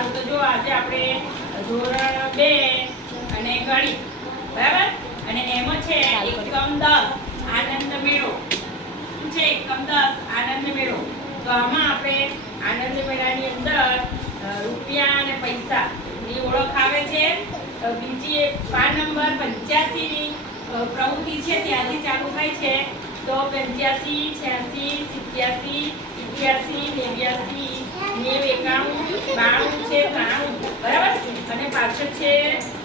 સારું તો જો આજે આપણે ધોરણ 2 અને ગણિત બરાબર અને એમાં છે એકમ 10 આનંદ મેળો છે એકમ 10 આનંદ મેળો તો આમાં આપણે આનંદ મેળાની અંદર રૂપિયા અને પૈસા ની ઓળખ આવે છે બીજી પાન નંબર 85 ની પ્રવૃત્તિ છે ત્યાંથી ચાલુ થાય છે તો 85 86 87 88 89 91 92 છે 93 બરાબર અને પાછળ છે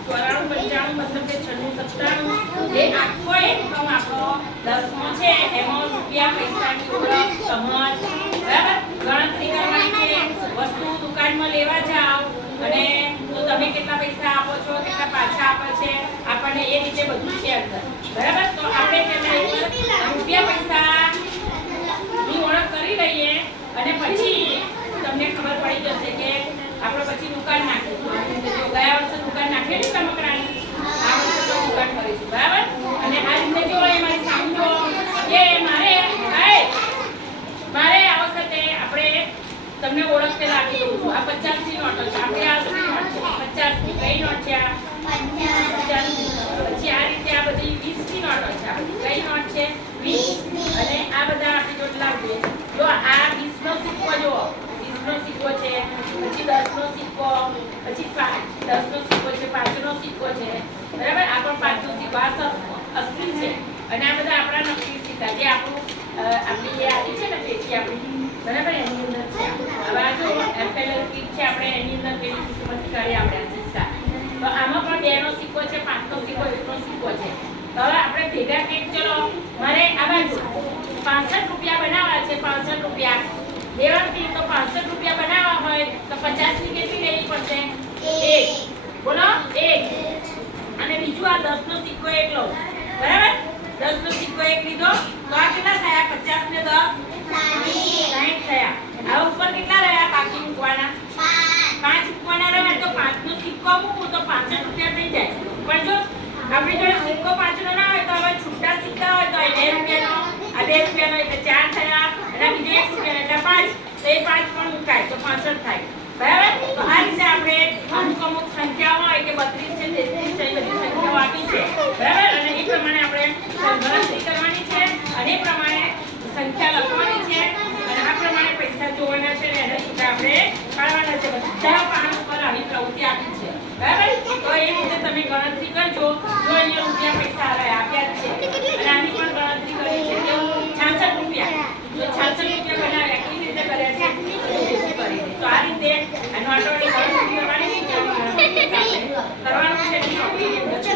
94 95 મતલબ કે 96 97 એ આખો એકમ આપણો 10મો છે એમાં રૂપિયા પૈસાની ઓળખ સમજ બરાબર ગણતરી કરવાની છે વસ્તુ દુકાનમાં લેવા જાઓ અને તો તમે કેટલા પૈસા આપો છો કેટલા પાછા આપો છે આપણને એ રીતે બધું છે અંદર બરાબર તો આપણે પહેલા રૂપિયા પૈસા ની ઓળખ કરી લઈએ અને પછી તમને ખબર પડી જશે કે આપણે પછી દુકાન નાખીશું જો ગયા વર્ષે દુકાન નાખેલી રમકડાની આ વર્ષે તો દુકાન કરીશું બરાબર અને આ રીતે જો એ મારી સામે જો કે મારે આ વખતે આપણે તમને ઓળખ પેલા આપી દઉં છું આ 50 ની નોટ છે આપણે આ 50 ની કઈ નોટ છે આ 50 પછી આ રીતે આ બધી 20 ની નોટ છે આ બધી કઈ નોટ છે 20 અને આ બધા આપણે જોડલા છે જો આ 20 નો સિક્કો જો 20 નો સિક્કો છે પછી 10 નો સિક્કો પછી 10 નો સિક્કો છે 5 નો સિક્કો છે બરાબર આ પણ 5 નો સિક્કો આ અસલી છે અને આ બધા આપણા નકલી સિક્કા જે આપણું આપણી એ આવી છે ને પેટી આપણી બરાબર એની અંદર છે હવે આ જો એફએલએલ કીટ છે આપણે એની અંદર પેલી કિંમત કાઢી આપણે સિક્કા તો આમાં પણ 2 નો સિક્કો છે 5 નો સિક્કો 1 નો સિક્કો છે હવે આપણે ભેગા કંઈક ચલો મારે આ બાજુ 65 રૂપિયા બનાવવા છે 65 રૂપિયા દેવાથી તો 65 રૂપિયા બનાવવા હોય તો 50 ની કેટલી લેવી પડશે 1 બોલો 1 અને બીજું આ 10 નો સિક્કો એક લો બરાબર 10 નો સિક્કો એક લીધો તો આ કેટલા થયા 50 ને 10 60 થયા આ ઉપર કેટલા રહ્યા બાકી મૂકવાના 5 મૂકવાના રહ્યા તો 5 નો સિક્કો મૂકું તો 65 રૂપિયા થઈ જાય પણ જો આપણી જોડે સિક્કો 5 નો ના હોય તો હવે છૂટા સિક્કા હોય તો 2 રૂપિયાનો આ 2 રૂપિયાનો એટલે 4 થયા અને બીજો 1 રૂપિયાનો એટલે 5 તો એ 5 પણ મુકાય તો 65 થાય બરાબર તો આ રીતે આપણે અમુક સંખ્યાઓ હોય કે 32 છે 33 છે બધી સંખ્યાઓ આપી છે બરાબર અને એ પ્રમાણે આપણે ગણતરી કરવાની છે અને એ પ્રમાણે સંખ્યા લખવાની છે અને આ પ્રમાણે પૈસા જોવાના છે અને એના છૂટા આપણે પાડવાના છે બધા પાન ઉપર આવી પ્રવૃત્તિ આપી છે બરાબર તો એ રીતે તમે ગણતરી કરજો જો અહીંયા રૂપિયા પૈસા આપ્યા છે અને આની પણ ગણતરી કરી છે કે 66 રૂપિયા જો 66 રૂપિયા બનાવ્યા કેવી રીતે કર્યા છે તો આ રીતે આનો આટોની ગણતરી કરવાની કરવાનું છે